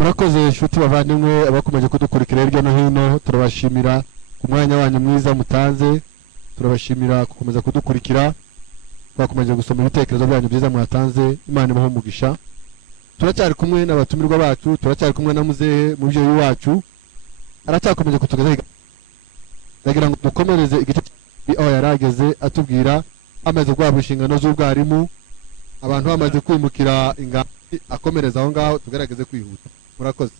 murakoze inshuti bavandimwe abakomeje kudukurikira hirya no hino, turabashimira ku mwanya wanyu mwiza mutanze, turabashimira gukomeza kudukurikira, twakomeje gusoma ibitekerezo byanyu byiza mwatanze. Imana ibahe umugisha. Turacyari kumwe n'abatumirwa bacu, turacyari kumwe na muzehe muvyeyi wacu, aracyakomeje kutugezaho. Ndagira ngo dukomereze igice aho yarageze atubwira amaze gwaba inshingano z'ubwarimu, abantu bamaze kwimukira ingambi, akomereza aho ngaho tugerageze kwihuta. Murakoze.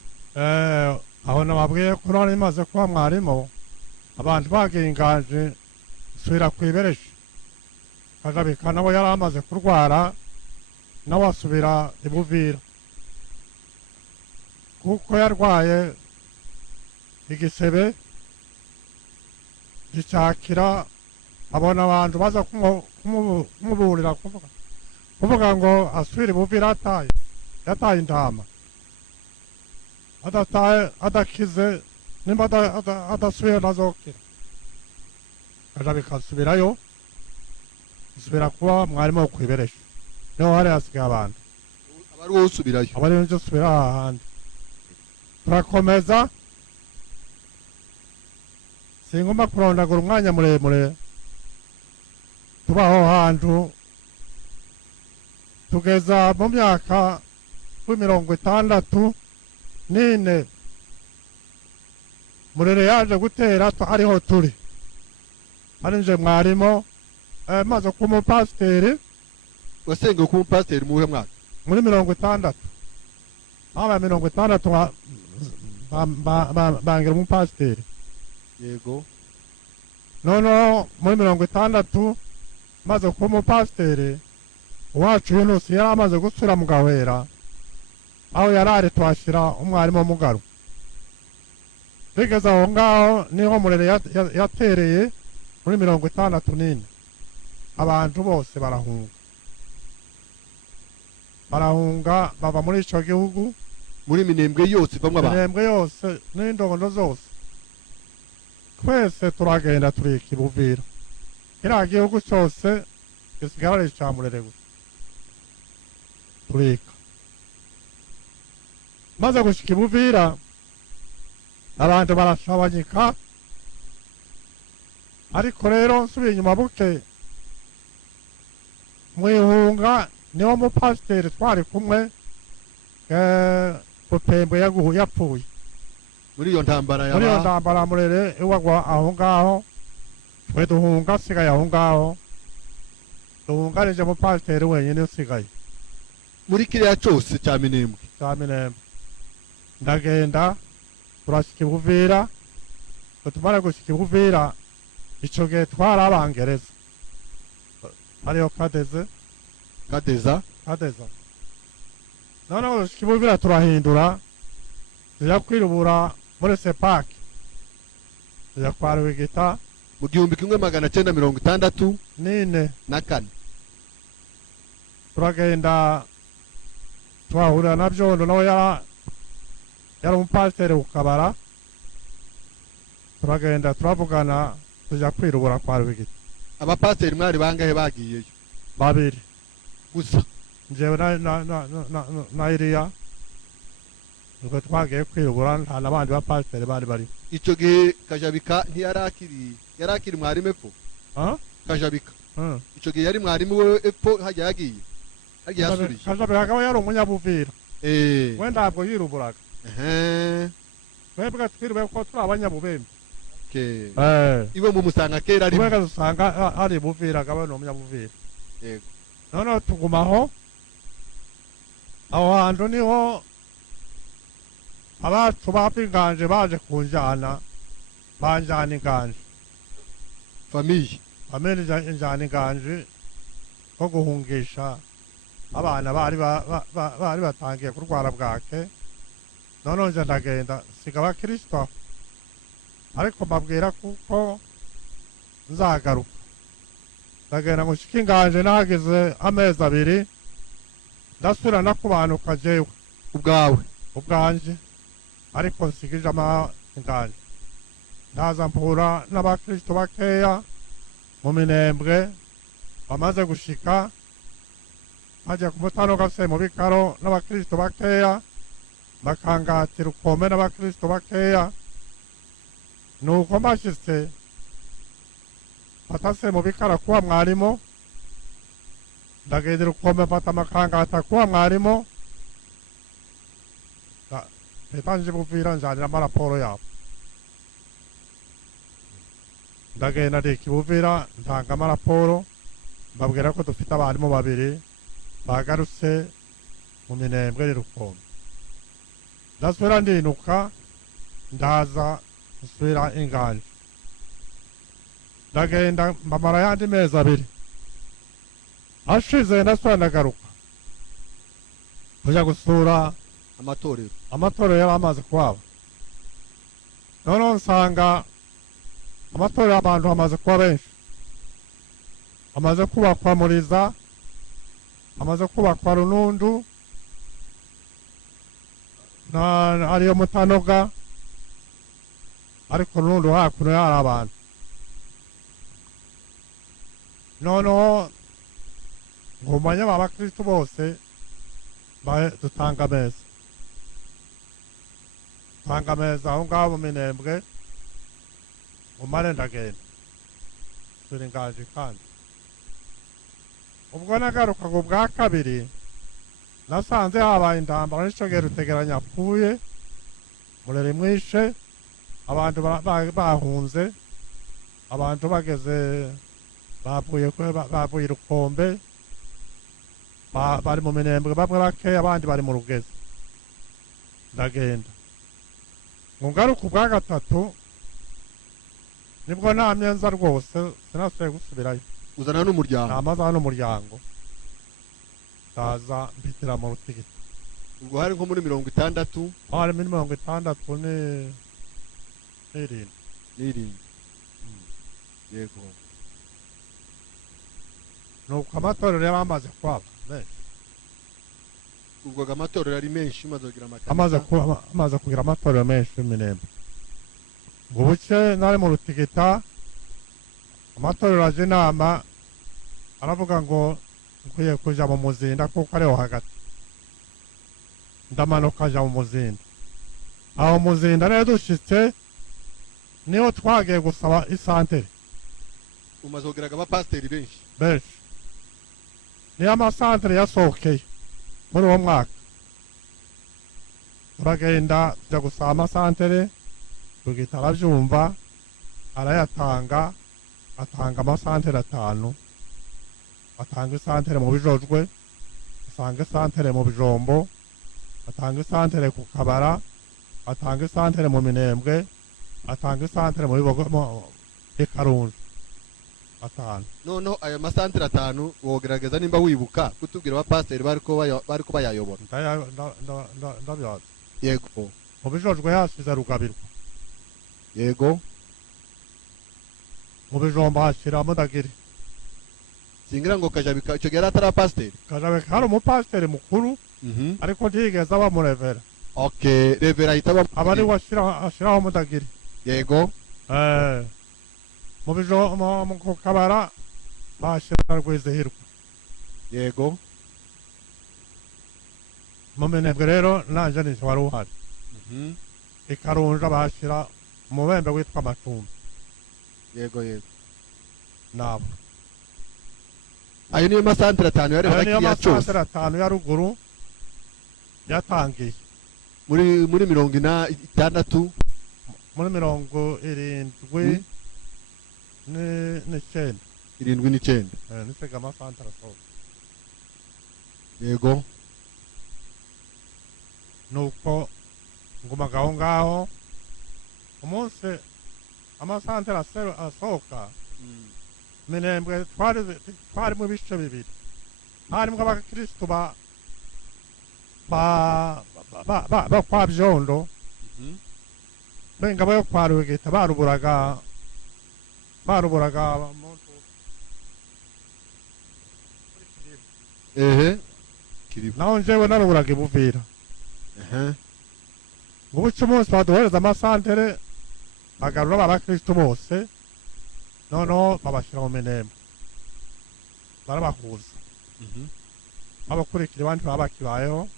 Aho nababwiye ko nari maze kuba mwarimu, abantu bagiye ingaje subira kwiberesha. Kajabika nabo yari amaze kurwara, nawe asubira ibuvira kuko yarwaye igisebe gicyakira. Abona abantu baza kumuburira kuvuga ngo asubire ibuvira yataye intama, adakize nimba adasubiye ntazokira. Kajabika asubirayo, asubira kuba mwarimu wo kwiberesha. Niho hari hasigaye abantu. Abari wowe usubirayo? Abari nje usubira ahandi. Turakomeza, singomba kurondagura umwanya muremure. Tubaho hantu tugeza mu myaka 64 murere yaje gutera ariho turi. Ari nje mwarimu maze kuba umupasiteri. Wasenga kuba umupasiteri muhe mwaka? Muri 60. Aba 60 bangira umupasiteri. Yego. Nono muri 60 maze kuba umupasiteri, uwacu Yunus yari amaze gusura mu Gahwera, aho yarari twashira umwarimu w'umugaro. Bigeze aho ngaho niho murere yatereye muri 64. Abantu bose barahunga bava muri ico gihugu, muri Minembwe yose bamwe abantu, Minembwe yose n'indogondo zose. Twese turagenda turika ibuvira. Kira gihugu cyose gisigara ca murere gusa. Turika. Maze gushika ibuvira, abantu barashabanyika. Ariko rero nsubiye inyuma buke, mwihunga niwo mupasiteri twari kumwe Bupembe yapfuye muri iyo ntambara muri iyo ntambara murere iwagwa aho ngaho. Twe duhunga sigaye aho ngaho, duhunganije mupasiteri wenyine usigaye muri kiriya cyose cya Minembwe. Ndagenda turashika ibuvira. Tumara gushika ibuvira, ico gihe twari abangereza ariyo kadeza. Noneho dushika ibuvira turahindura, tuja kwirubura muri sepaki, tuja kwa Rwigita mu 1964. Turagenda twahurira na Byondo, nawe yari umupasiteri ku Kabara. Turagenda turavugana, tuja kwirubura kwa Rwigita. Abapasiteri mwari bangahe bagiyeyo? 2 gusa. Njewe na Iriya nuko twagiye kwirubura, nta nabandi bapasiteri bari. Ico gihe Kajabika yarakiri mwarimu epfo? Kajabika ico gihe yari mwarimu we epfo hajya yagiye yasuriye? Kajabika akaba yari umunyabuvira. We ntabwo yiruburaga. Twebwe twirube ko turi abanyabubembe. Iwe mu musanga kera ari twebwe dusanga ari buvira, akaba ni umunyabuvira. Yego. Noneho tugumaho aho hantu niho abacu bapinganje baje kunjana, banjana inganje. Famille injana inganje ko guhungisha abana bari batangiye kurwara bwake. Noneho nje ndagenda siga abakristo, ariko mbabwira kuko nzagaruka. Ndagenda ngushika inganje, nahageze amezi 2 ndasubira nakubanuka jewe ubwanje, ariko nsigije inganje. Ndaza mpura n'abakristo bakeya mu Minembwe, bamaze gushika hajya ku mutano gase mu bikaro n'abakristo bakeya. bakangatira ukome n'abakristo bakeya nuko mbashitse patase mu bikara kuba mwarimu ndagendera ukome mfata amakangata kuba mwarimu petanje buvira njanira amaraporo yabo ndagenda ndikibuvira ntanga amaraporo mbabwira ko dufite abarimu babiri bagarutse mu minembwe y'Urukombe ndasubira ndinuka ndaza nsubira inganje ndagenda mbamara yandi mezi abiri ashize ndasubira ndagaruka kuja gusura amatorero yari amaze kuhaba noneho nsanga amatorero abantu bamaze kuba benshi amaze kubakwa Muriza amaze kubakwa Runundu ariyo Mutanoga ariko Runundu hakuno yari abantu noneho ngumanye abakristo bose dutanga meza tanga meza aho ngaho mu Minembwe umare ndagenda turi ngaje kandi ubwo nagarukaga ubwa kabiri nasanze habaye intambara n'ico gihe Rutegeranya apfuye murere mwishe abantu bahunze abantu bageze bavuye Rukombe bari mu Minembwe bamwe bake abandi bari mu Rugezi ndagenda ngaruka ubwa gatatu nibwo namye nza rwose sinasubiye gusubirayo uzana n'umuryango namaza n'umuryango ndaza mbitira mu Rutigita ubwo hari nko muri 60 hari muri 60 n'irindwi yego nuko amatorero yari amaze kwaba menshi ubwo amatorero ari menshi amaze kugira amatorero menshi Minembwe ngo buke nari mu Rutigita amatorero aje inama aravuga ngo nkwiye kuja mu Muzinda kuko ariho hagati ndamanuka aja mu Muzinda aho Muzinda rero dushitse niho twagiye gusaba isantere umaze kugiraga abapasiteri benshi niyo amasantere yasohokeye muri uwo mwaka turagenda tujya gusaba amasantere Rugita arabyumva arayatanga atanga amasantere 5 atanga isantere mu Bijojwe atanga isantere mu Bijombo atanga isantere ku Kabara atanga isantere mu Minembwe atanga isantere mu Karunju 5 noneho ayo masantere 5 wogerageza nimba wibuka kutubwira abapasiteri bariko bayayobora ndabyaza yego mu Bijojwe yasize Rugabirwa yego mu Bijombo hashira Mudagiri singira ngo Kajabika ico gihe atari pasiteri Kajabika hari umupasiteri mukuru ariko ntigeze aba mu revera okay revera hitaba abari washiraho Mudagiri yego mu Bijombo mu Kabara bashira Rwizihirwa yego mu Minembwe rero nanje ni wari uhari ikarunja bashira umubembe witwa Makombe yego nabo ayo niyo masantere 5 yari hagati ya cyose masantere 5 ya ruguru yatangiye muri 60 muri 70 79 nitega amasantere so yego nuko ngumaga aho ngaho umunsi amasantere asohoka Minembwe twari mu bice bibiri harimo abakristo ba kwa Byondo benga bayo kwa Rugita baruburaga kiribu naho njewe naruburaga ibuvira ngo buce umunsi baduhereza amasantere bagarura abakristo bose noneho babashyira mu Minembwe barabahuza abakurikira abandi baba bakibayeho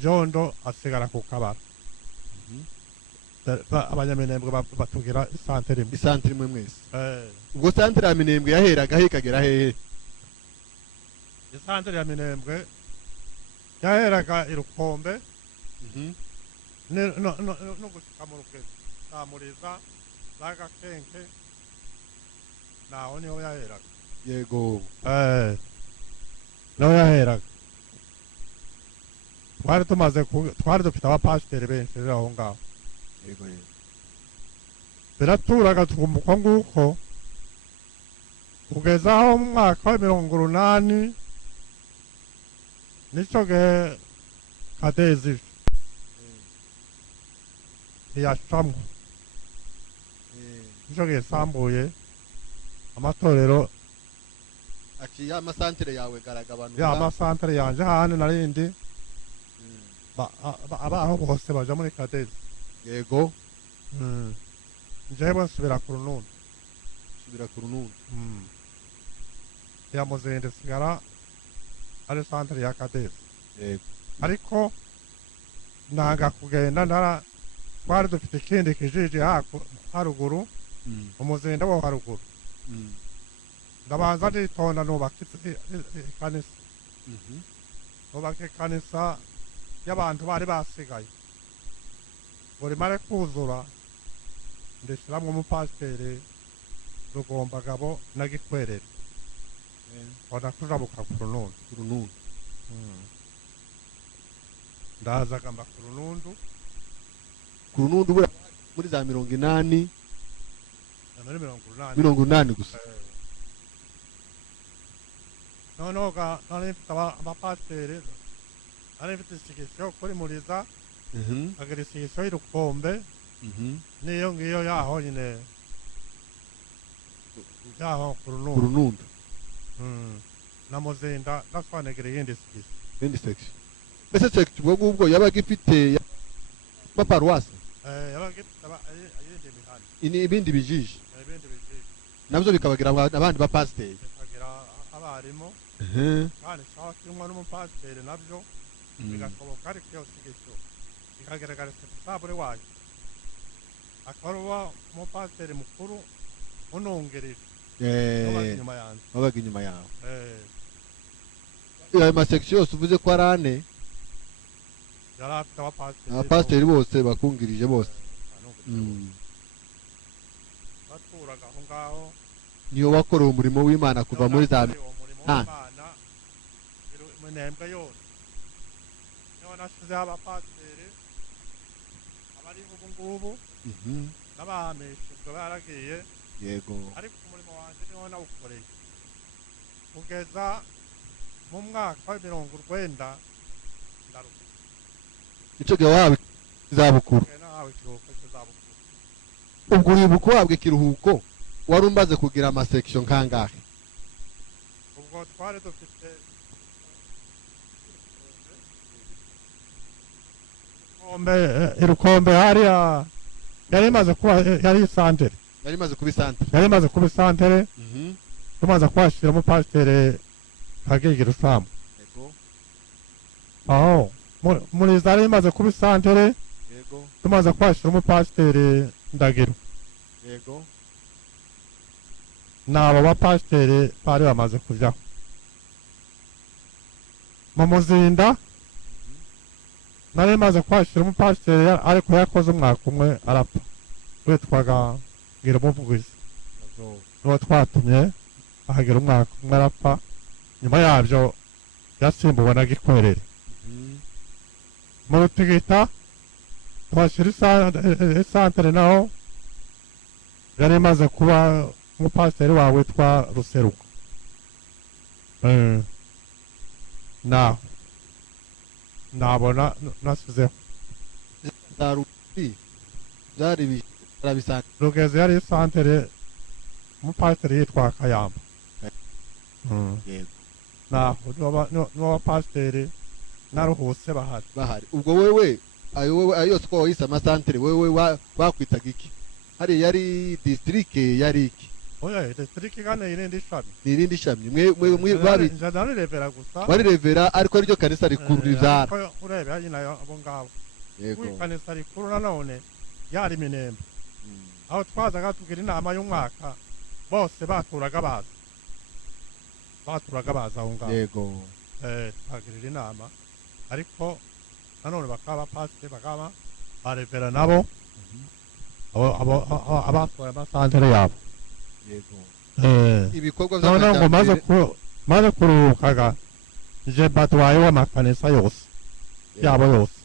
Jondo asigara ku kabara abanyaminembwe batugira isantere imwe isantere imwe mwese ubwo santere ya Minembwe yaheraga he kagera hehe isantere ya Minembwe yaheraga irukombe no gushika mu rugezi samuriza zagakenke naho niho yaheraga yego naho yaheraga twari dufite abapasiteri benshi rero aho ngaho yego yego biraturaga tugomba uko nguko kugeza aho mu mwaka wa 80 nico gihe kadezi ntiyacamwo nico gihe sambuye amatorero aciye amasantere yawe garagabanuka ya amasantere yanje hane narindi abaho bose baja muri kadezi yego njyewe nsubira ku Runundu ya Muzende sigara ari santere ya kadezi yego ariko nanga kugenda ndara twari dufite ikindi kijiji haruguru umuzenda wo haruguru ndabanza nditonda nubaka ikanisa nubaka ikanisa y'abantu bari basigaye buri mare kuzura ndishiramwe umupasiteri Rugombagabo na Gikwerere ona kujabuka ku Runundu ndazaga mba ku Runundu muri za 80 na 80 gusa nonoga nari mfite abapasiteri nari mfite isigisiyo kuri Muriza agira isigisiyo y'Irukombe niyo ngiyo yaho nyine yaho ku Runundu na Muzenda gaswanegere yindi section ese section ubwo yabaga ifite paparuwase yabaga ifite ayindi mihanda ibindi bijiji nabyo bikabagira abandi bapasiteri bikagira abarimu kandi sawa kimwe n'umupasiteri nabyo bigashoboka ariko iyo sigisho bikagaragara sabure wayo akaba umupasiteri mukuru unongereje wabaga inyuma yawe ayo masection yose uvuze ko ari ane yari afite abapasiteri bose bakungirije bose baturaga aho ngaho niyo wakoreye umurimo w'Imana kuva muri za Minembwe yose niho nasizeho abapasiteri abari ubu ngubu n'abahamishijwe baragiye yego ariko umurimo wanjye niho nawukoreye kugeza mu mwaka wa 90 ndaruka ico gihe wahawe izabukuru ubwo uribuka wahabwa ikiruhuko wari umaze kugira amasection kangahe ubwo twari dufite Irukombe hariya yari imaze kuba yari isantere yari imaze kuba isantere tumaze kwashira umupasiteri Kagege Rusamu aho muri zari imaze kuba isantere tumaze kwashira umupasiteri Ndagiro nabo bapasiteri bari bamaze kujyaho mu Muzinda nari maze kwashira umupasiteri ariko yakoze umwaka umwe arapfa witwaga ngira umuvugizi niwo twatumye ahagira umwaka umwe arapfa nyuma yabyo yasimbuwe na Gikwerere mu Rutigita twashira isantere naho yari imaze kuba umupasiteri wawe witwa Ruseruka naho nabona nasizeho byari bisanga Rugeze yari isantere umupasiteri yitwa Kayamba naho n'abapasiteri naruhuse bahari ubwo wewe ayo yose ko wayise amasantere wewe bakwitaga iki hari yari district yari iki oya district gane irindi shami nirindi shami mwe babi njadani revera gusa bari revera ariko ryo kanisa rikuru rizara urebe hari nayo abo ngabo yego kanisa rikuru nanone yari minembe aho twazaga tugira inama y'umwaka bose baturaga baza aho ngaho yego twagirira inama ariko nanone bakaba pasite bakaba barevera nabo abatwaye amasantere yabo yego ibikorwa by'amajyambere ngo maze kuruhukaga nje batwaye w'amakanisa yose yabo yose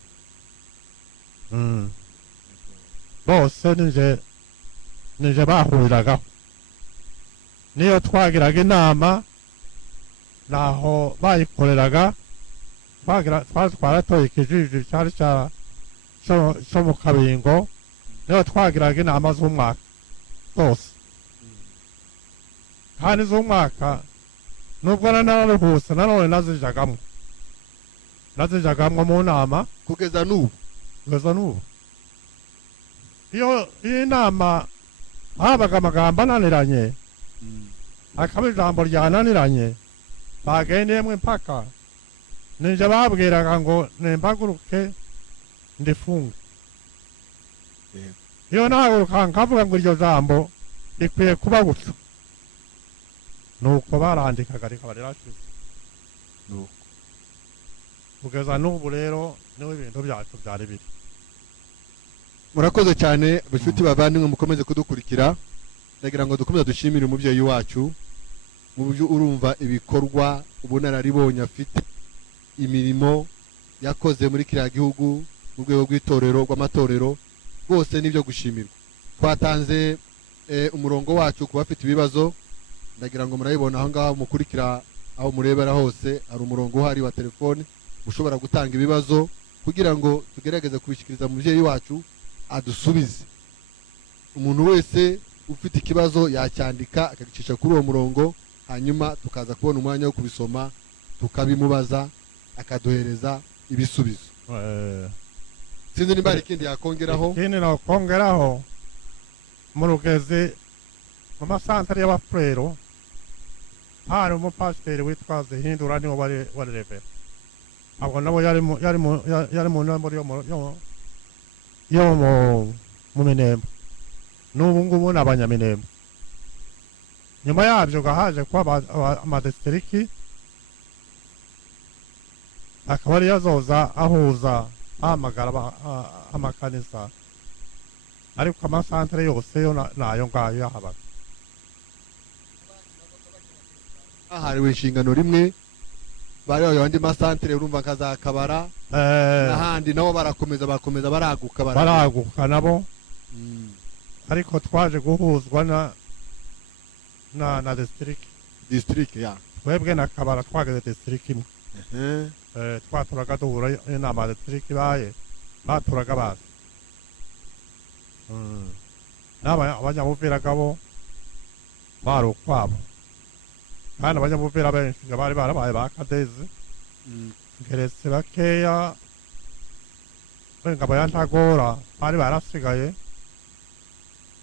bose nije bahuriragaho niyo twagiraga inama naho bayikoreraga twaratoye ikijiji cyari cyo mu kabingo niyo twagiraga inama z'umwaka zose kandi z'umwaka nubwo nanaruhuse nanone nazijagamo mu nama kugeza n'ubu iyo inama habaga amagambo ananiranye hakaba ijambo ryananiranye bagendeyemo impaka ninjye babwiraga ngo nimpaguruke ndifunge iyo nahaguruka nkavuga ngo iryo jambo rikwiye kuba gutyo nuko barandikaga rikaba rirashize kugeza n'ubu rero niho ibintu byacu byari biri murakoze cyane bashuti bavandimwe mukomeze kudukurikira ndagira ngo dukomeze dushimire umubyeyi wacu mu buryo urumva ibikorwa ubunararibonye afite imirimo yakoze muri kiriya gihugu mu rwego rw'itorero rw'amatorero rwose n'ibyo gushimirwa twatanze umurongo wacu kuba afite ibibazo ndagira ngo murabibona aho ngaho mukurikira aho murebera hose hari umurongo uhari wa telefone ushobora gutanga ibibazo kugira ngo tugerageze kubishyikiriza umubyeyi wacu adusubize umuntu wese ufite ikibazo yacyandika akagicisha kuri uwo murongo hanyuma tukaza kubona umwanya wo kubisoma tukabimubaza akaduhereza ibisubizo sinzi niba hari ikindi yakongeraho ikindi nakongeraho mu rugezi mu masantere y'abafurero hari umupasiteri witwa Zihindura niwo wari revera abo nabo yari mu nambari yo mu minembo n'ubu ngubu ni abanyaminembo nyuma yabyo gahaje kuba amadesitiriki akaba ariyo azoza ahuza ahamagara amakanisa ariko amasantere yose yo nayo ngayo yahabaga ahariwe inshingano rimwe bari abandi masantere urumva nkazakabara n'ahandi nabo bakomeza baraguka nabo ariko twaje guhuzwa na district ya twebwe na kabara twageze district imwe twaturaga duhura inama ya district baye baturaga bazi abanyamuviraga bo bari ukwabo kandi abanyamuvira benshi bari barabaye ba kadezi ngeretse bakeya ngabo yantagora bari barasigaye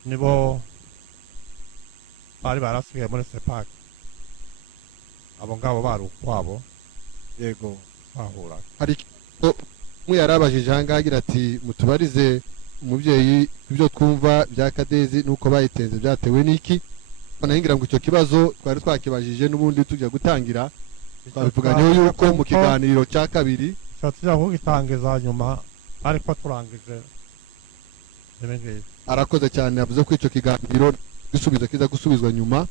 nibo bari barasigaye muri sepake abo ngabo bari ukwabo yego bahura hari mwe yarabajije ahangaha agira ati mutubarize umubyeyi ibyo twumva bya kadezi nuko bayitenze byatewe n'iki banahingira ngo icyo kibazo twari twakibajije n'ubundi tujya gutangira twabivuganyeho yuko mu kiganiro cya kabiri tujya kugitangiza nyuma ariko turangije arakoze cyane yavuze ko icyo kiganiro gisubizo kiza gusubizwa nyuma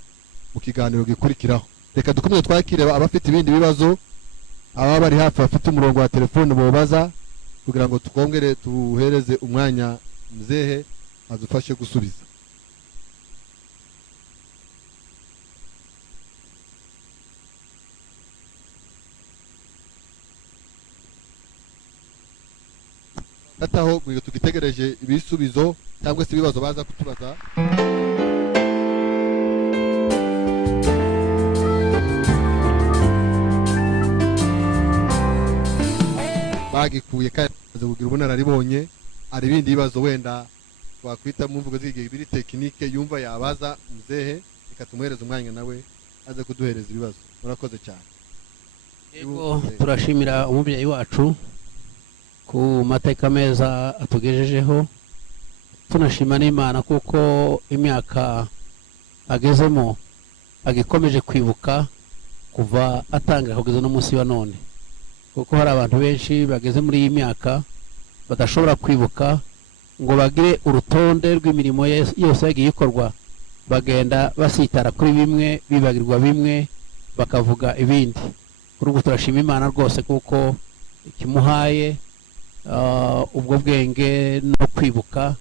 mu kiganiro gikurikiraho reka dukomeze twakire abafite ibindi bibazo ababa bari hafi bafite umurongo wa telefone bobaza kugira ngo tukongere tuhereze umwanya mzehe adufashe gusubiza ataho ngo tugitegereje ibisubizo cyangwa se ibibazo baza kutubaza bagikuye kandi baze kugira ubunararibonye ari ibindi bibazo wenda wakwita mu mvugo z'igihe biri tekinike yumva yabaza muzehe reka tumuhereze umwanya nawe aze kuduhereza ibibazo murakoze cyane. Yego turashimira umubyeyi wacu ku mateka meza atugejejeho, tunashima n'Imana kuko imyaka agezemo agikomeje kwibuka kuva atangira kugeza no munsi wa none, kuko hari abantu benshi bageze muri iyi myaka badashobora kwibuka ngo bagire urutonde rw'imirimo yose yagiye ikorwa, bagenda basitara kuri bimwe bibagirwa bimwe bakavuga ibindi. Kuri ubwo turashima Imana rwose kuko ikimuhaye ubwo bwenge no kwibuka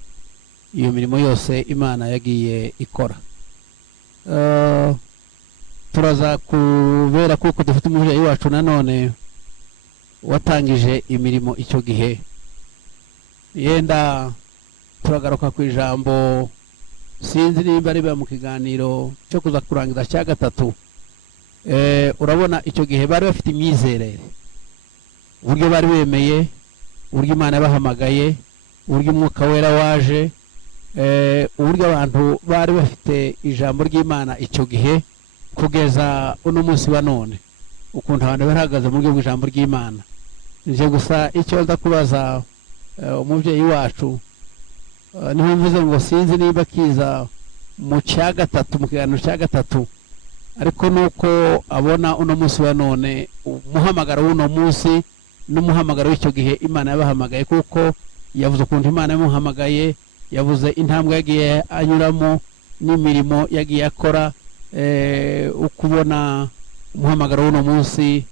iyo mirimo yose Imana yagiye ikora. Turaza kubera kuko dufite umubyeyi wacu nanone watangije imirimo icyo gihe, yenda turagaruka ku ijambo sinzi niba riba mu kiganiro cyo kuza kurangiza cya gatatu. Urabona icyo gihe bari bafite imyizerere, uburyo bari bemeye, uburyo Imana yabahamagaye, uburyo umwuka wera waje, uburyo abantu bari bafite ijambo ry'Imana icyo gihe kugeza uno munsi wa none, ukuntu abantu barahagaze mu buryo bw'ijambo ry'Imana. Nje gusa icyo nza kubaza umubyeyi wacu, niho mvuze ngo sinzi niba kiza mu cya gatatu, mu kiganiro cya gatatu, ariko nuko abona uno munsi wa none umuhamagaro w'uno munsi n'umuhamagaro w'icyo gihe Imana yabahamagaye, kuko yavuze ukuntu Imana yamuhamagaye, yavuze intambwe yagiye anyuramo n'imirimo yagiye akora. Ukubona umuhamagaro w'uno munsi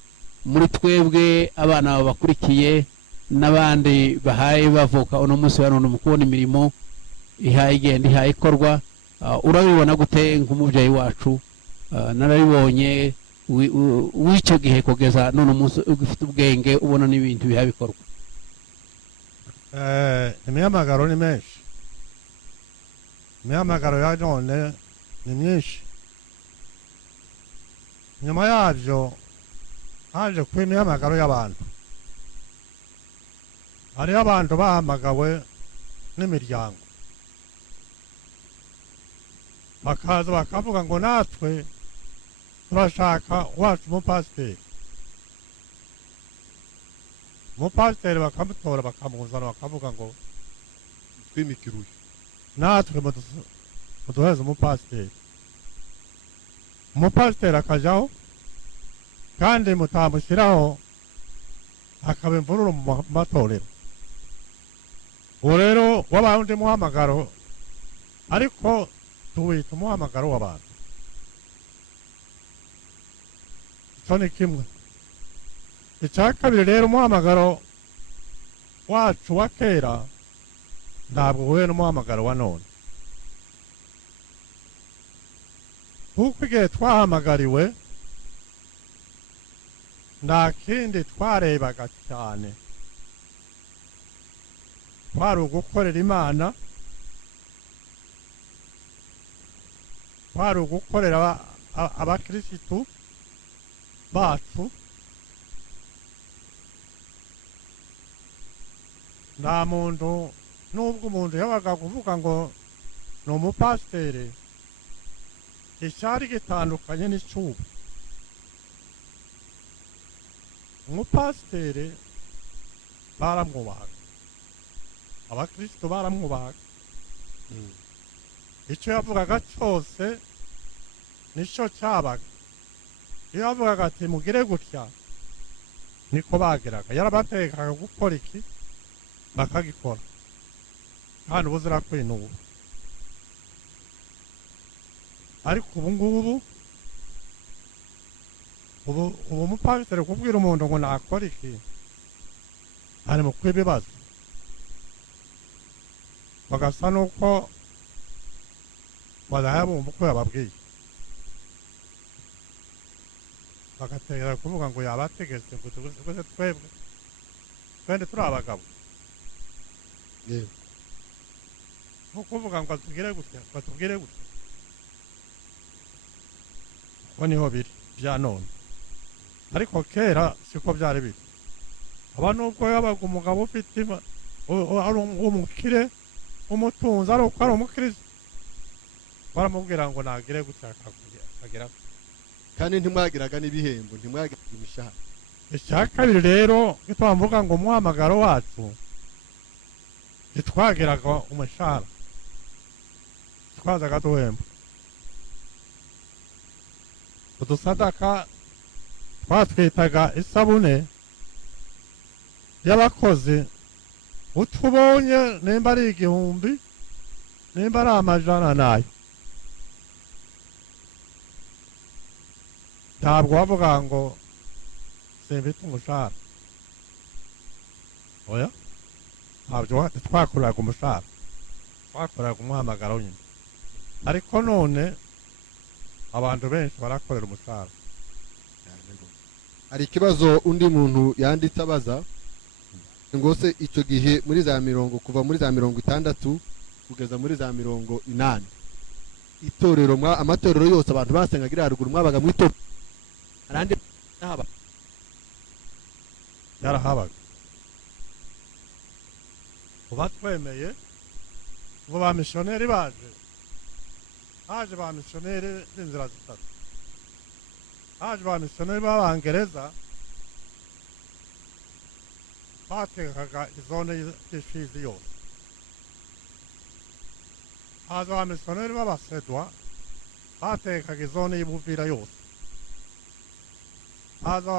muri twebwe abana babakurikiye n'abandi bahaye bavuka uno munsi wa none, mu kubona imirimo ihaye igenda ihaye ikorwa, urabibona gute nk'umubyeyi wacu? Narabibonye w'icyo gihe kugeza none umunsi ufite ubwenge ubona n'ibintu bihaye bikorwa. Imihamagaro ni menshi, imihamagaro ya none ni myinshi. Nyuma yabyo haje kuba imihamagaro y'abantu. Hariho abantu bahamagawe n'imiryango, bakaza bakavuga ngo natwe turashaka wacu umupasiteri. Umupasiteri bakamutora bakamuzana bakavuga ngo twimikiruye natwe muduheze umupasiteri. Umupasiteri akajyaho kandi mutamushyiraho hakaba imvururu mu matorero. Uwo rero wabaye undi muhamagaro, ariko tuwita umuhamagaro w'abantu. Icyo ni kimwe. Icya kabiri rero, umuhamagaro wacu wa kera ntabwo uhuye n'umuhamagaro wa none, kuko igihe twahamagariwe nta kindi twarebaga cyane, twari ugukorera Imana, twari ugukorera abakirisitu bacu. Nta muntu, nubwo umuntu yabaga kuvuga ngo ni umupasiteri, icyari gitandukanye n'icyubu. Umupasiteri baramwubahaga, abakristo baramwubahaga. Icyo yavugaga cyose nicyo cyabaga. Iyo yavugaga ati mugire gutya, niko bageraga. Yarabatekaga gukora iki bakagikora, kandi ubuzira kwinuba. Ariko ubu ngubu, ubu umupasiteri kubwira umuntu ngo nakora iki ari mu kwibibazo, bagasa nuko badayabumva uko yababwiye, bagategera kuvuga ngo yabategetse ngo tugeze twebwe kandi turi abagabo. Nko kuvuga ngo tugire gutya, batubwire gutya. Uko niho biri bya none, ariko kera siko byari biri. Aba nubwo yabaga umugabo ufite ari umukire umutunzi, ari uko ari umukristo, baramubwira ngo nagire gushaka kagera kandi ntimwagiraga n'ibihembo ntimwagiraga imishahara. icya kabiri rero twamvuga ngo umuhamagaro wacu ntitwagiraga umushahara twazaga duhemba udusadaka twatwitaga isabune y'abakozi utubonye nimba ari 1000 nimba ari amajana nayo ntabwo wavuga ngo simfite umushahara oya ntabwo twakoreraga umushahara twakoreraga umuhamagaro nyine ariko none abantu benshi barakorera umushahara. Hari ikibazo undi muntu yanditse abaza ngo se icyo gihe muri za 40 kuva muri za 60 kugeza muri za 80 itorero amatorero yose abantu basengagira haruguru mwabaga mu itorero arande haba yarahabaga uba twemeye ngo ba missionnaire haje ba missionnaire b'inzira zitatu haje ba missionnaire b'abangereza batekaga izone y'ishizi yose haza ba missionnaire b'abasedwa batekaga izone y'Ubuvira yose haza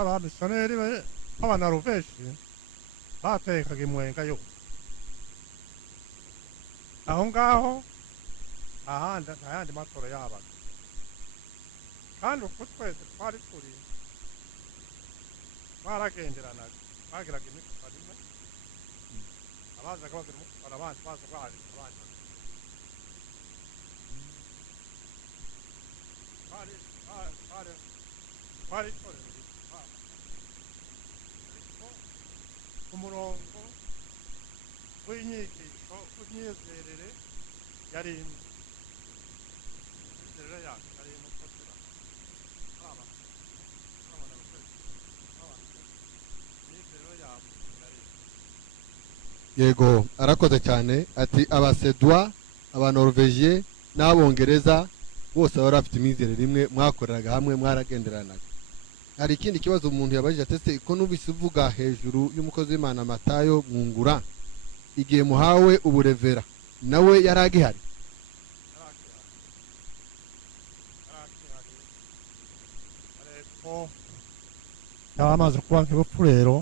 aba missionnaire b'abanaruveshi batekaga imwenga yose aho ngaho ahandi matoro yabaga kandi uko twese twari turi baragenderanaga bagiraga imikoro rimwe abazaga bagira umukoro abandi baza baje abandi twari itorero umurongo w'inyigisho w'imyizerere yari imyizerere yacu yari imutotera imyizerere yacu yari yego arakoze cyane ati abasedwa abanorvegie n'abongereza bose bari bafite imyizerere imwe mwakoreraga hamwe mwaragenderanaga. Hari ikindi kibazo umuntu yabajije atese ko nubise uvuga hejuru y'umukozi w'Imana Matayo Mwungura igihe muhawe uburevera nawe yaragihari yaramaze kuba nk'ibupfu rero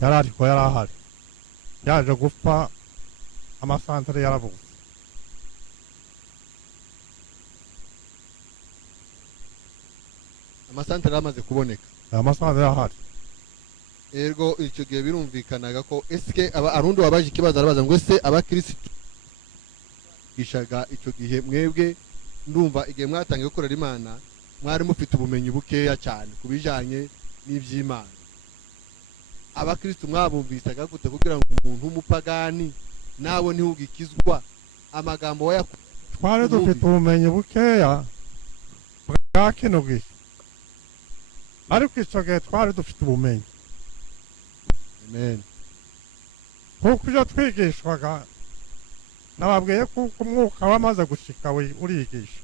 yarariko yarahari yaje gupfa amasantere yaravuze amasantere amaze kuboneka amasantere yahari. ergo icyo gihe birumvikanaga ko eske arundi wabaje ikibazo arabaza ngo ese abakristo gishaga icyo gihe mwebwe ndumva igihe mwatangiye gukorera Imana mwari mufite ubumenyi bukeya cyane kubijanye n'ivy'Imana. Abakristo mwabumvisaga gute kugira ngo umuntu w'umupagani nabo ntihugikizwa amagambo waya twari dufite ubumenyi bukeya bwa kino gihe ariko icyo gihe twari dufite ubumenyi. Amen. kuko ibyo twigishwaga nababwiye kuko umwuka wamaze gushika uriyigisha.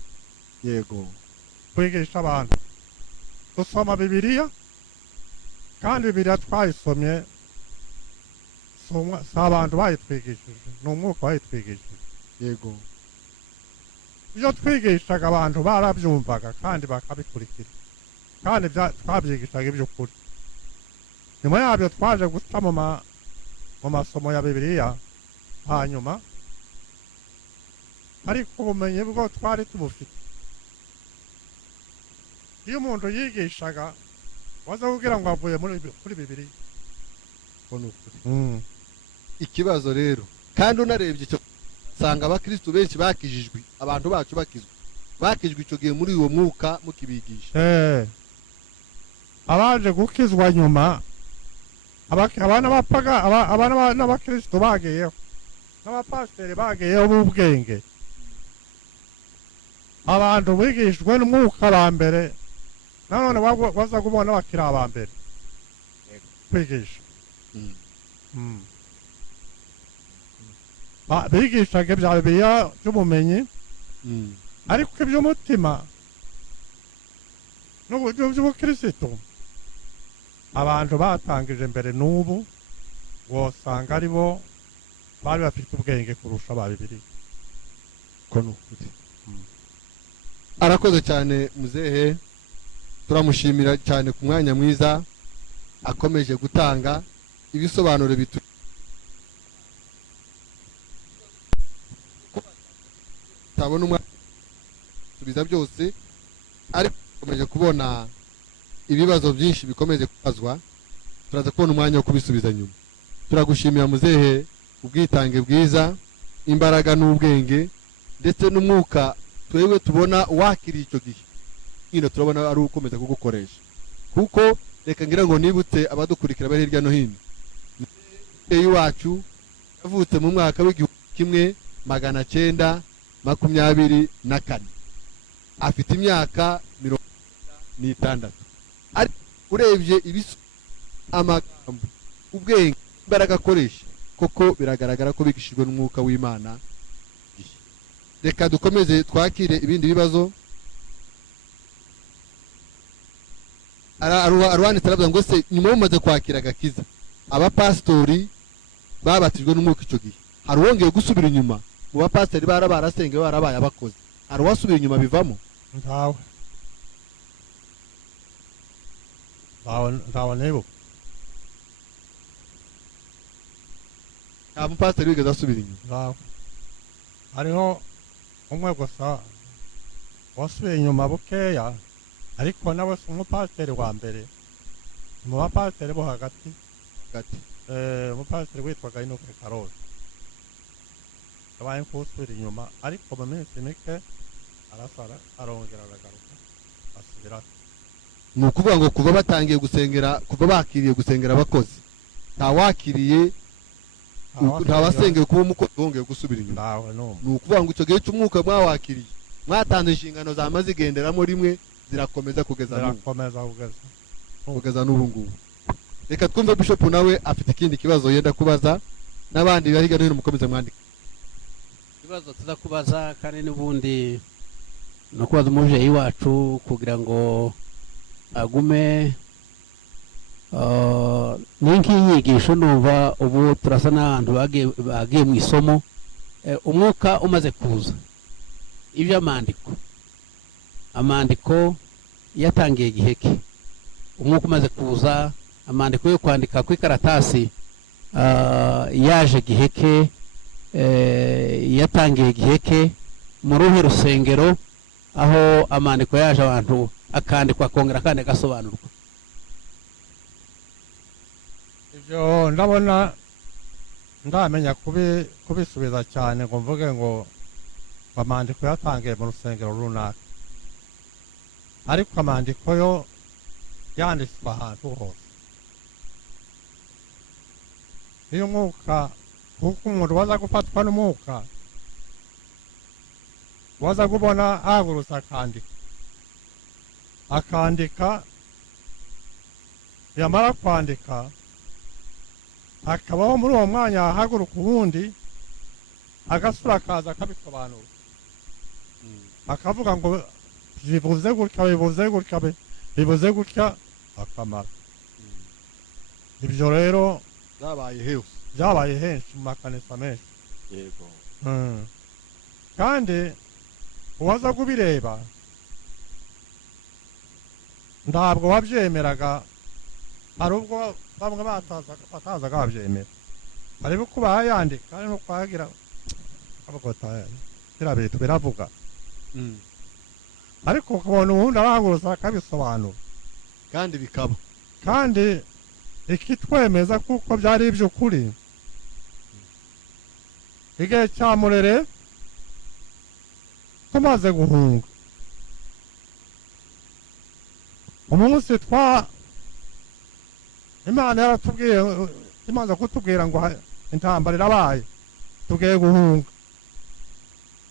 Yego. Kwigisha abantu dusoma Bibiliya kandi Bibiliya twayisomye si abantu bayitwigishije ni umwuka wayitwigishije. Yego. ibyo twigishaga abantu barabyumvaga kandi bakabikurikira kandi twabyigishaga iby'ukuri. nyuma yabyo twaje guca mu masomo ya Bibiliya hanyuma ariko ubumenyi bwo twari tubufite. iyo umuntu yigishaga waza kugira ngo avuye kuri Bibiliya. Ikibazo rero kandi unarebye icyo sanga abakristo benshi bakijijwe abantu bacu bakijwe icyo gihe muri uwo mwuka mukibigisha. abaje gukizwa nyuma abana bapaga abana n'abakristo bagiyeho n'abapasiteri bagiyeho b'ubwenge. abantu bigishwe n'umwuka ba mbere nanone waza kubona bakiri aba mbere kwigisha. bigishaga ibya Bibiliya by'ubumenyi ariko iby'umutima n'uburyo by'ubukirisitu abantu batangije mbere n'ubu wosanga ari bo bari bafite ubwenge kurusha ba Bibiliya. ko nukuri arakoze cyane muzehe, turamushimira cyane ku mwanya mwiza akomeje gutanga ibisobanuro tabona umwanya tubiza byose, ariko tukomeje kubona ibibazo byinshi bikomeje kubazwa, turaza kubona umwanya wo kubisubiza nyuma. Turagushimira muzehe ubwitange bwiza, imbaraga n'ubwenge ndetse n'umwuka twewe tubona wakiriye icyo gihe nyine turabona ari ukomeza kugukoresha, kuko reka ngira ngo nibutse abadukurikira bari hirya no hino, muzehe wacu yavutse mu mwaka w'1924 afite imyaka 60, ariko urebye amagambo ubwenge imbaraga akoresha koko biragaragara ko bigishijwe n'umwuka w'Imana. Reka dukomeze twakire ibindi bibazo. Arwani taravuga ngo se nyuma mumaze kwakira agakiza abapastori babatijwe n'umwuka icyo gihe hari wongeye gusubira inyuma mu bapastori barasenge barabaye abakoze, hari wasubira inyuma bivamo? Ntawe nibuka. Nta mupastori wigeze asubira inyuma? Hariho umwe gusa wasubiye inyuma bukeya, ariko nawe si umupasiteri wa mbere mu bapasiteri bo hagati. Umupasiteri witwaga Inoke Karoli yabaye kusubira inyuma, ariko mu minsi mike arasara arongera aragaruka asubira. Ni ukuvuga ngo kuva batangiye gusengera, kuva bakiriye gusengera abakozi, ntawakiriye ntawasengeye kuba umukozi wongeye gusubira inyuma. Ni ukuvuga ngo icyo gihe cy'umwuka mwawakiriye mwatanze inshingano zamaze igenderamo rimwe zirakomeza kugeza n'ubu ngubu. Reka twumve Bishop nawe afite ikindi kibazo yenda kubaza, n'abandi bari hirya no hino mukomeze mwandika ikibazo tuza kubaza, kandi n'ubundi no kubaza umubyeyi wacu kugira ngo agume n'inkinyigisho. Numva ubu turasa n'abantu bagiye mu isomo, umwuka umaze kuza iby'amandiko yatangiye giheke, umwuka umaze kuza amandiko yo kwandika ku ikaratasi yaje giheke, yatangiye giheke mu ruhe rusengero aho amandiko yaje abantu akandikwa akongera kandi agasobanurwa. Ibyo ndabona ndamenya kubisubiza cyane ngo mvuge ngo amandiko yatangiye mu rusengero runaka, ariko amandiko yo yanditswe ahantu hose. Iyo umwuka, kuko umuntu waza gufatwa n'umwuka waza kubona ahagurutse akandika, yamara kwandika akabaho muri uwo mwanya ahaguruka ubundi agasura akaza akabisobanura, akavuga ngo bivuze gutya akamara. Ibyo rero byabaye henshi mu makanisa menshi. Yego. Kandi uwaza kubireba ntabwo wabyemeraga, hari ubwo bamwe batazaga babyemera, hari uko bayandika, hari n'uko bagira bintu biravuga, ariko ukabona ubundi arahagurutse akabisobanura kandi bikaba, kandi ikitwemeza kuko byari iby'ukuri. Igihe cya Murere tumaze guhunga, umunsi Imana yaratubwiye, imaze kutubwira ngo intambara irabaye tugiye guhunga,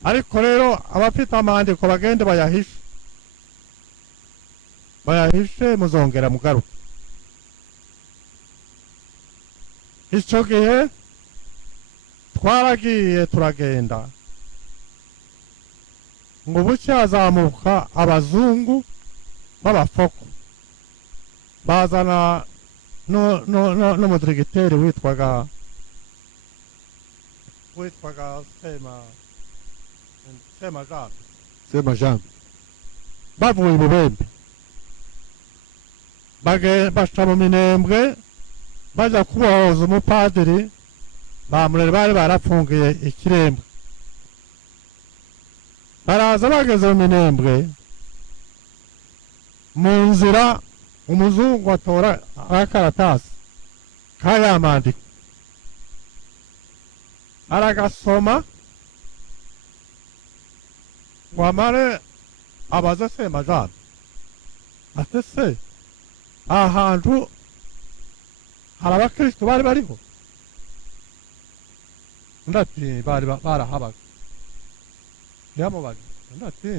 ariko rero abafite amandiko bagende bayahishe muzongera mugaruke. Icyo gihe twaragiye turagenda, ngo buke hazamuka abazungu b'abafoko bazana n'umudirigiteri witwaga Semajambo bavuye i Bubembe baca mu Minembwe bajya kubohoza umupadiri bamurere bari barapfungiye ikirembwe baraza bageze mu Minembwe mu nzira umuzungu atora akaratasi kayamandika aragasoma ngo amare abaza Semajambo ati se aha hantu hari abakristo bari bariho ndati bari barahabaga yamubaga ndati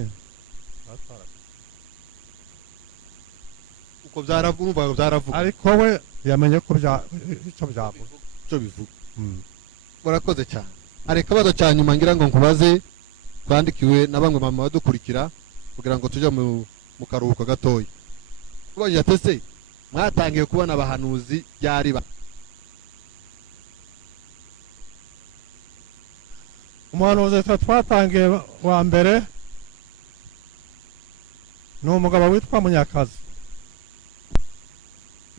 uko byaravuga ariko we yamenye ko icyo byavuga cyo bivuga murakoze cyane areka bazo cyane nyuma ngira ngo nkubaze twandikiwe na bamwe mama badukurikira kugira ngo tujye mu karuhuko gatoya kubaje atese mwatangiye kubona abahanuzi byari umuhanuzi twatangiye wa mbere ni umugabo witwa Munyakazi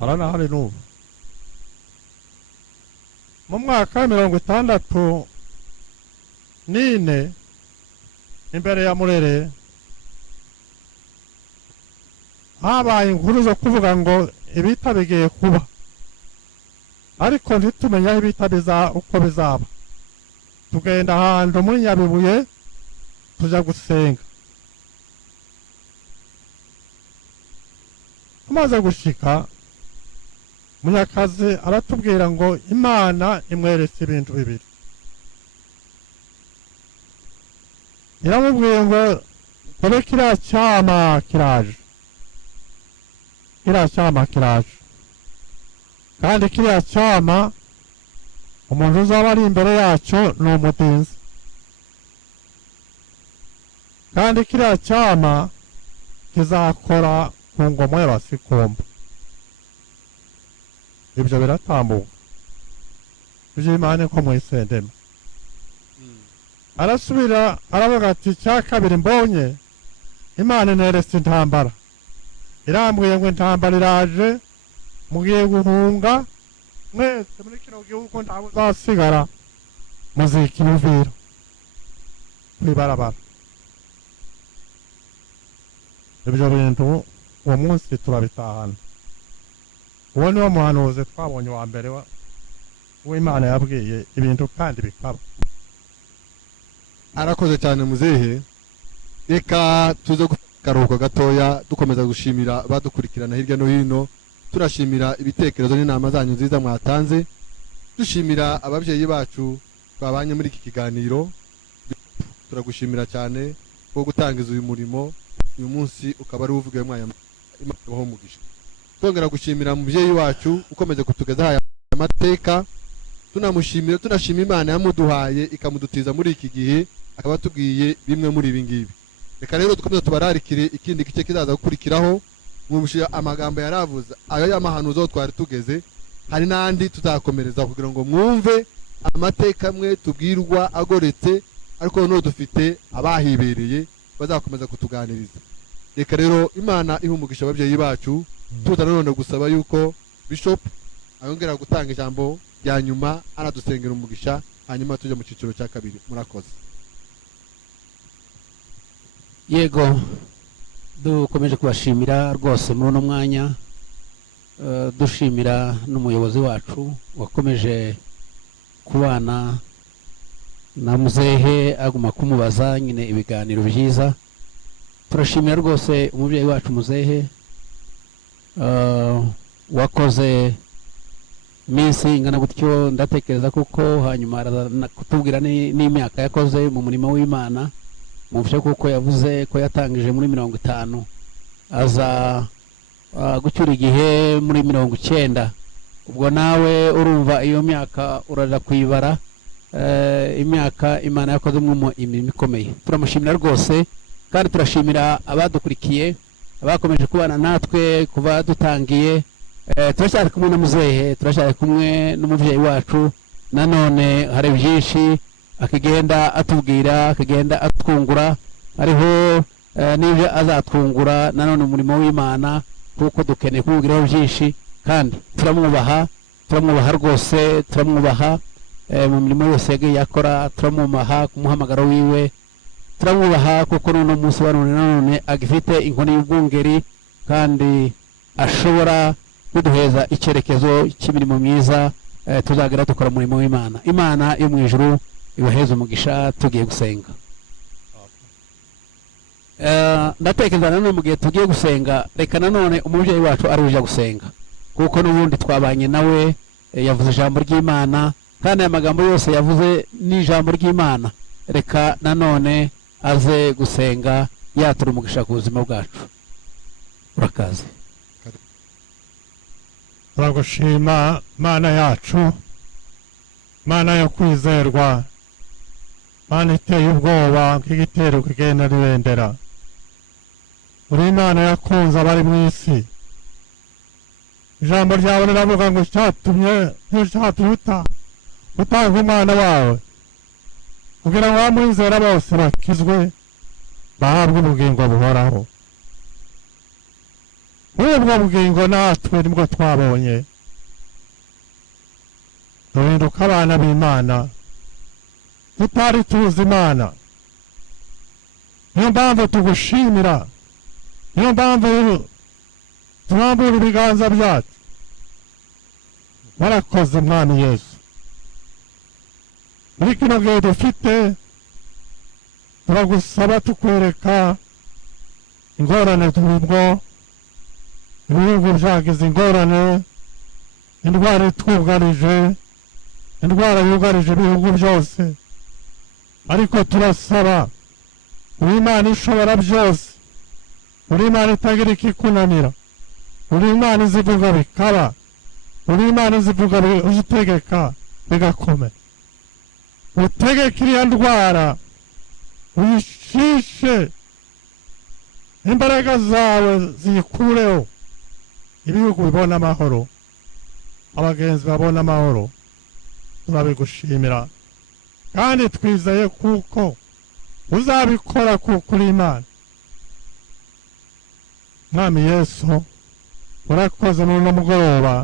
aranahari n'ubu mu mwaka wa 1964 imbere ya Murere habaye inkuru zo kuvuga ngo ibita bigiye kuba ariko ntitumenye aho ibita uko bizaba tugenda ahantu muri Nyabibuye tuja gusenga tumaze gushika Munyakazi aratubwira ngo Imana imweretse ibintu bibiri iramubwiye ngo kore kiriya cyama kiraje kandi kiriya cyama umuntu uzaba ari imbere yacyo ni umutinzi kandi kiriya cyama kizakora ku ngoma y'abasikombe ibyo biratambuka by'Imana ko mwisendema arasubira aravuga ati cya kabiri mbonye Imana ineretse intambara irambwiye ngo intambara iraje mugiye guhunga mwese muri kino gihugu ntabwo uzasigara muzika ibiviro kwibarabara ibyo bintu uwo munsi turabitahana uwo niwo muhanuzi twabonye wa mbere w'Imana yabwiye ibintu kandi bikaba arakoze cyane muzehe reka tuze karuhuko gatoya dukomeza gushimira badukurikirana hirya no hino turashimira ibitekerezo n'inama zanyu nziza mwatanze dushimira ababyeyi bacu twabanye muri iki kiganiro turagushimira cyane ko gutangiza uyu murimo uyu munsi ukaba ari uvugiye mwaya Imana umugisha twongera gushimira mubyeyi wacu ukomeze kutugeza aya amateka tunamushimira tunashima Imana yamuduhaye ikamudutiza muri iki gihe akaba tubwiye bimwe muri ibi ngibi reka rero dukomeze tubararikire ikindi gice kizaza gukurikiraho mwumvishije amagambo yaravuze ayo y'amahanuzo aho twari tugeze hari n'andi tuzakomereza kugira ngo mwumve amateka amwe tubwirwa agoretse ariko noneho dufite abahibereye bazakomeza kutuganiriza reka rero Imana ihumugisha ababyeyi bacu tuza none gusaba yuko Bishop ayongera gutanga ijambo rya nyuma anadusengera umugisha hanyuma tujya mu cyiciro cya kabiri murakoze yego dukomeje kubashimira rwose muri uno mwanya dushimira n'umuyobozi wacu wakomeje kubana na muzehe aguma kumubaza nyine ibiganiro byiza turashimira rwose umubyeyi wacu muzehe wakoze minsi ingana gutyo ndatekereza kuko hanyuma kutubwira n'imyaka yakoze mu murimo w'Imana mufite kuko yavuze ko yatangije muri 50 aza gucyura igihe muri 90 ubwo nawe urumva iyo myaka uraza kwibara imyaka Imana yakoze mu imirimo ikomeye turamushimira rwose kandi turashimira abadukurikiye abakomeje kubana natwe kuva dutangiye. Turacyari kumwe na muzehe, turacyari kumwe n'umubyeyi wacu, nanone hari byinshi akigenda atubwira, akigenda atwungura, hariho n'ibyo azatwungura nanone umurimo w'Imana, kuko dukeneye kumubwiraho byinshi kandi turamwubaha rwose, turamwubaha mu mirimo yose yagiye yakora, turamwubaha ku muhamagaro wiwe, turamwubaha kuko n'uno munsi wa none agifite inkoni y'ubwungeri kandi ashobora kuduheza icyerekezo cy'imirimo myiza tuzagira dukora umurimo w'Imana. Imana yo mu ijuru ibaheze umugisha. Tugiye gusenga. Ndatekereza nanone mu gihe tugiye gusenga, reka nanone umubyeyi wacu aruje gusenga, kuko n'ubundi twabanye nawe, yavuze ijambo ry'Imana kandi aya magambo yose yavuze n'ijambo ry'Imana. Reka nanone aze gusenga yatura umugisha ku buzima bwacu. Urakaze. turagushima Mana yacu, Mana yo kwizerwa, Mana iteye ubwoba nk'igitero kigenda ribendera. Uri Imana yakunze abari mu isi. Ijambo ryawe riravuga ngo cyatumye utanga umwana wawe kugira ngo abamwizera bose bakizwe bahabwe ubugingo buhoraho. Ubwo bugingo natwe nibwo twabonye, duhinduka abana b'Imana tutari tuzi Imana. Niyo mpamvu tugushimira, niyo mpamvu turambura ibiganza byacu. Warakoze Mwami Yesu. Muri kino gihe dufite, turagusaba tukwereka ingorane turibwo, ibihugu byagize ingorane, indwara itwugarije, indwara yugarije ibihugu byose. Ariko turasaba, uri Imana ishobora byose, uri Imana itagira ikikunanira, uri Imana izivuga bikaba, uri Imana izivuga uzitegeka bigakomera. Utegeka iriya ndwara, uyishishe, imbaraga zawe ziyikureho, ibihugu bibona amahoro, abagenzi babona amahoro. Turabigushimira kandi twizeye kuko uzabikora kuko uri Imana. Mwami Yesu, urakoze muri uno mugoroba,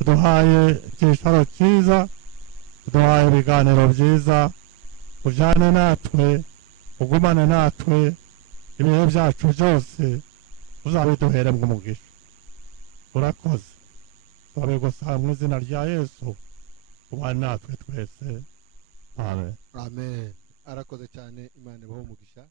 uduhaye icyicaro cyiza, uduhaye ibiganiro byiza, ujyane natwe, ugumane natwe ibihe byacu byose, uzabiduhere mu mugisha. Urakoze. Turabigusaba mu izina rya Yesu, ubane natwe twese. Amen. Amen. Arakoze cyane, Imana ibahe umugisha.